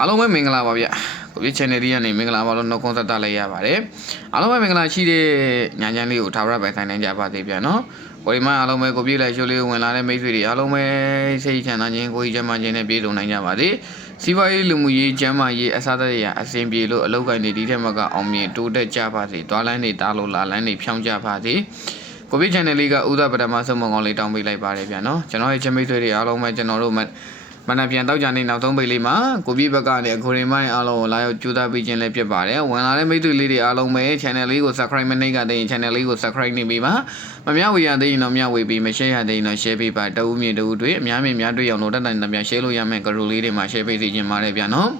အားလုံးပဲမင်္ဂလာပါဗျကိုပြ channel လေးကနေမင်္ဂလာပါလို့နှုတ်ခွန်းဆက်သလိုက်ရပါတယ်အားလုံးပဲမင်္ဂလာရှိတဲ့ညာချမ်းလေးကိုထားရပိုင်ဆိုင်နိုင်ကြပါသေးဗျာနော်ကိုဒီမှာအားလုံးပဲကိုပြလိုက်ရှိုးလေးဝင်လာတဲ့မိတ်ဆွေတွေအားလုံးပဲစိတ်ချမ်းသာခြင်းကိုကြီးချမ်းသာခြင်းနဲ့ပြည့်စုံနိုင်ကြပါစေစီးပွားရေးလူမှုရေးကျန်းမာရေးအစားအသောက်တွေအဆင်ပြေလို့အလုပ်ကိုင်းတွေဒီထက်မှကအောင်မြင်တိုးတက်ကြပါစေတွားလန်းတွေတားလို့လာလန်းတွေဖြောင်းကြပါစေကိုပြ channel လေးကဥဒပထမဆုံးမကောင်းလေးတောင်းပေးလိုက်ပါတယ်ဗျာနော်ကျွန်တော်ရဲ့ချမိတ်ဆွေတွေအားလုံးပဲကျွန်တော်တို့မနက်ပြန်တောက်ကြနေနောက်ဆုံးပိတ်လေးမှာကိုပြဘက်ကနေအခုရင်မိုင်းအားလုံးကိုလာရောက်ကြိုးစားပေးခြင်းလည်းဖြစ်ပါတယ်ဝင်လာတဲ့မိတ်ဆွေလေးတွေအားလုံးပဲ channel လေးကို subscribe မနှိပ်ကတဲ့ channel လေးကို subscribe နေပေးပါမမျှဝေရသေးရင်တော့မျှဝေပေးမ share ရသေးရင်တော့ share ပေးပါတအူးမြင့်တအူးတွေအများများတွေ့အောင်လို့တက်တိုင်တပြ share လို့ရမယ် group လေးတွေမှာ share ပေးစီခြင်းပါတယ်ဗျာနော်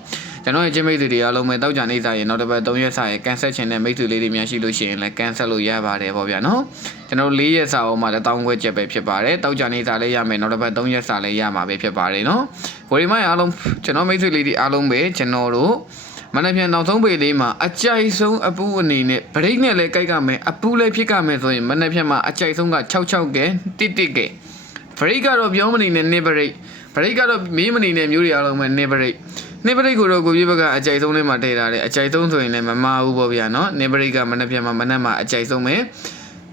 ကျွန်တော်ရဲ့ချင်းမိတ်ဆွေတွေအားလုံးပဲတောက်ကြနေစားရင်နောက်တစ်ပတ်3ရက်စာရဲ့ cancel ချင်တဲ့မိတ်ဆွေလေးတွေများရှိလို့ရှိရင်လည်း cancel လို့ရပါတယ်ပေါ့ဗျာနော်ကျွန်တော်4ရက်စာအောင်မှာ1000ခွဲချက်ပဲဖြစ်ပါတယ်တောက်ကြနေစားလည်းရမယ်နောက်တစ်ပတ်3ရက်စာလည်းရမှာပဲဖြစ်ပါတယ်နော်ကိုရီမိုင်းအားလုံးကျွန်တော်မိတ်ဆွေလေးတွေအားလုံးပဲကျွန်တော်တို့မနက်ဖြန်နောက်ဆုံးပေလေးမှာအကြိုက်ဆုံးအပူအနေနဲ့ဗရိတ်နဲ့လည်းကြိုက်ကမယ်အပူလည်းဖြစ်ကမယ်ဆိုရင်မနက်ဖြန်မှာအကြိုက်ဆုံးက66ကဲ11ကဲဗရိတ်ကတော့ပြောမနေနဲ့နေဗရိတ်ကတော့မေးမနေနဲ့မျိုးတွေအားလုံးပဲနေဗရိတ်ကိုတော့ကိုပြဘက်ကအကြိုက်ဆုံးလေးမှာထည့်ထားတယ်အကြိုက်ဆုံးဆိုရင်လည်းမမာဘူးပေါ့ဗျာနော်နေဗရိတ်ကမနက်ဖြန်မှာမနက်မှာအကြိုက်ဆုံးပဲ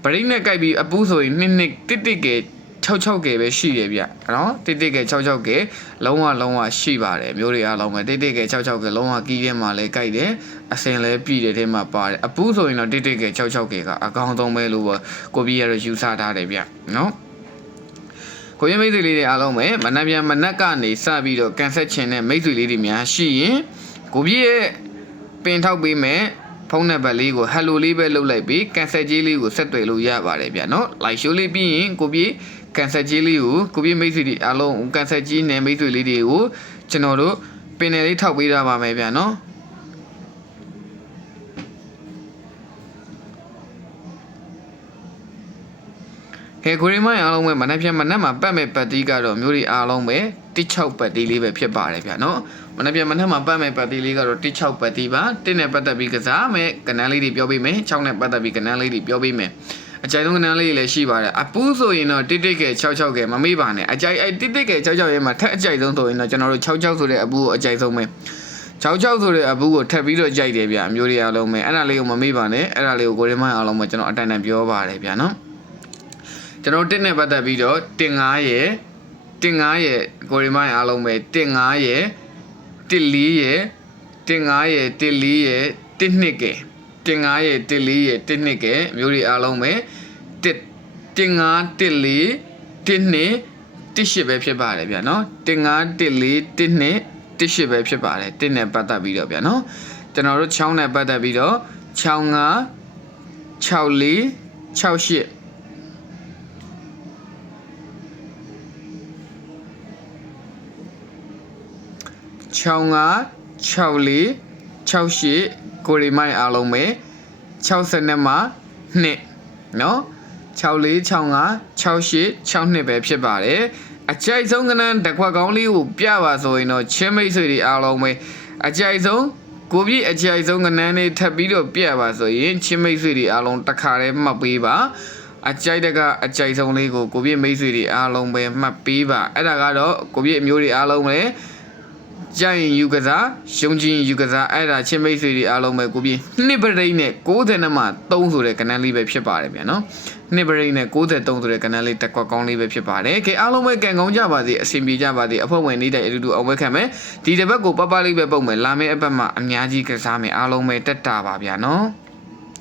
ဗရိတ်နဲ့ကြိုက်ပြီးအပူဆိုရင်11ကဲ66ကဲပဲရှိတယ်ဗျနော်11ကဲ66ကဲလုံးဝရှိပါတယ်မျိုးတွေအားလုံးပဲ11ကဲ66ကဲလုံးဝကီးထဲမှာလည်းကြိုက်တယ်အစင်လည်းပြည်တဲ့ထဲမှာပါတယ်အပူဆိုရင်တော့11ကဲ66ကဲကအကောင်းဆုံးပဲလို့ကိုပြရတော့ယူဆထားတယ်ဗျနော်ကိုရမိတ်ဆွေလေးတွေအားလုံးပဲမနက်ပြန်မနက်ကနေစပြီးတော့ကန်ဆက်ချင်တဲ့မိတ်ဆွေလေးတွေများရှိရင်ကိုပြရဲ့ပင်ထောက်ပေးမယ်ဖုန်းနံပါတ်လေးကိုဟယ်လိုလေးပဲလုပ်လိုက်ပြီးကန်ဆက်ကြီးလေးကိုဆက်သွယ်လို့ရပါတယ်ဗျနော်လိုက်ရှိုးလေးပြီးရင်ကိုပြကန်ဆက်ကြီးလေးကိုကိုပြမိတ်ဆွေတွေအားလုံးကန်ဆက်ကြီးနဲ့မိတ်ဆွေလေးတွေကိုကျွန်တော်တို့ပင်နယ်လေးထောက်ပေးထားပါမယ်ဗျနော်ကဲကိုရီမိုင်းအားလုံးပဲမနက်ဖြန်မနက်မှာပတ်မဲ့ပတ်တီးကတော့မျိုးတွေအားလုံးပဲ16ပတ်တီးလေးပဲဖြစ်ပါတယ်ဗျာနော်မနက်ဖြန်မနက်မှာပတ်မဲ့ပတ်တီးလေးကတော့16ပတ်တီးပါ1နဲ့ပတ်သက်ပြီးကစားမယ်ကနန်းလေးတွေပြောပေးမယ်6နဲ့ပတ်သက်ပြီးကနန်းလေးတွေပြောပေးမယ်အကြိုက်ဆုံးကနန်းလေးတွေလည်းရှိပါတယ်အပူးဆိုရင်တော့11ကဲ66ကဲမမေ့ပါနဲ့အကြိုက်11ကဲ66ရဲ့မှာထက်အကြိုက်ဆုံးဆိုရင်တော့ကျွန်တော်တို့66ဆိုတဲ့အပူးကိုအကြိုက်ဆုံးပဲ66ဆိုတဲ့အပူးကိုထပ်ပြီးတော့ကြိုက်တယ်ဗျာမျိုးတွေအားလုံးပဲအဲ့ဒါလေးကိုမမေ့ပါနဲ့အဲ့ဒါလေးကိုကိုရီမိုင်းအားလုံးပဲကျွန်တော်အတိုင်းတိုင်းပြောပါတယ်ဗျာနော်ကျွန်တော်1နဲ့ပတ်သက်ပြီးတော့15ရဲ့ကိုရီမိုင်းအားလုံးပဲ15ရဲ့14ရဲ့15ရဲ့14ရဲ့12ကဲ15ရဲ့14ရဲ့12ကဲမျိုးတွေအားလုံးပဲ15 14 12 18ပဲဖြစ်ပါတယ်ဗျာနော်15 14 12 18ပဲဖြစ်ပါတယ်1နဲ့ပတ်သက်ပြီးတော့ဗျာနော်ကျွန်တော်တို့6နဲ့ပတ်သက်ပြီးတော့65 64 6865 64 68ကိုရီမိုင်းအားလုံးပဲ60နဲ့မှ2เนาะ64 65 68 62ပဲဖြစ်ပါတယ်အကြိုက်ဆုံးကနန်းတစ်ခွက်ကောင်းလေးကိုပြပါဆိုရင်တော့ချင်းမိတ်ဆွေတွေအားလုံးပဲအကြိုက်ဆုံးကိုပြည့်အကြိုက်ဆုံးကနန်းလေးထပ်ပြီးတော့ပြပါဆိုရင်ချင်းမိတ်ဆွေတွေအားလုံးတစ်ခါတည်းမှတ်ပေးပါအကြိုက်တကအကြိုက်ဆုံးလေးကိုကိုပြည့်မိတ်ဆွေတွေအားလုံးပဲမှတ်ပေးပါအဲ့ဒါကတော့ကိုပြည့်အမျိုးတွေအားလုံးပဲကြိုင်ယူကစားရှုံးချင်းယူကစားအဲ့ဒါချင်းမိတ်ဆွေတွေအားလုံးပဲကိုပြည့်နှစ်ပရိတ်နဲ့60နဲ့မှ3ဆိုတဲ့ကဏ္ဍလေးပဲဖြစ်ပါတယ်ဗျာနော်နှစ်ပရိတ်နဲ့63ဆိုတဲ့ကဏ္ဍလေးတက်ကွက်ကောင်းလေးပဲဖြစ်ပါတယ်ကဲအားလုံးပဲကံကောင်းကြပါစေအဆင်ပြေကြပါစေအဖွဲ့ဝင်နေတဲ့အတူတူအောင်ဝဲခံမယ်ဒီတစ်ပတ်ကိုပပလေးပဲပုံမယ်လာမယ့်အပတ်မှာအများကြီးကစားမယ်အားလုံးပဲတက်တာပါဗျာနော်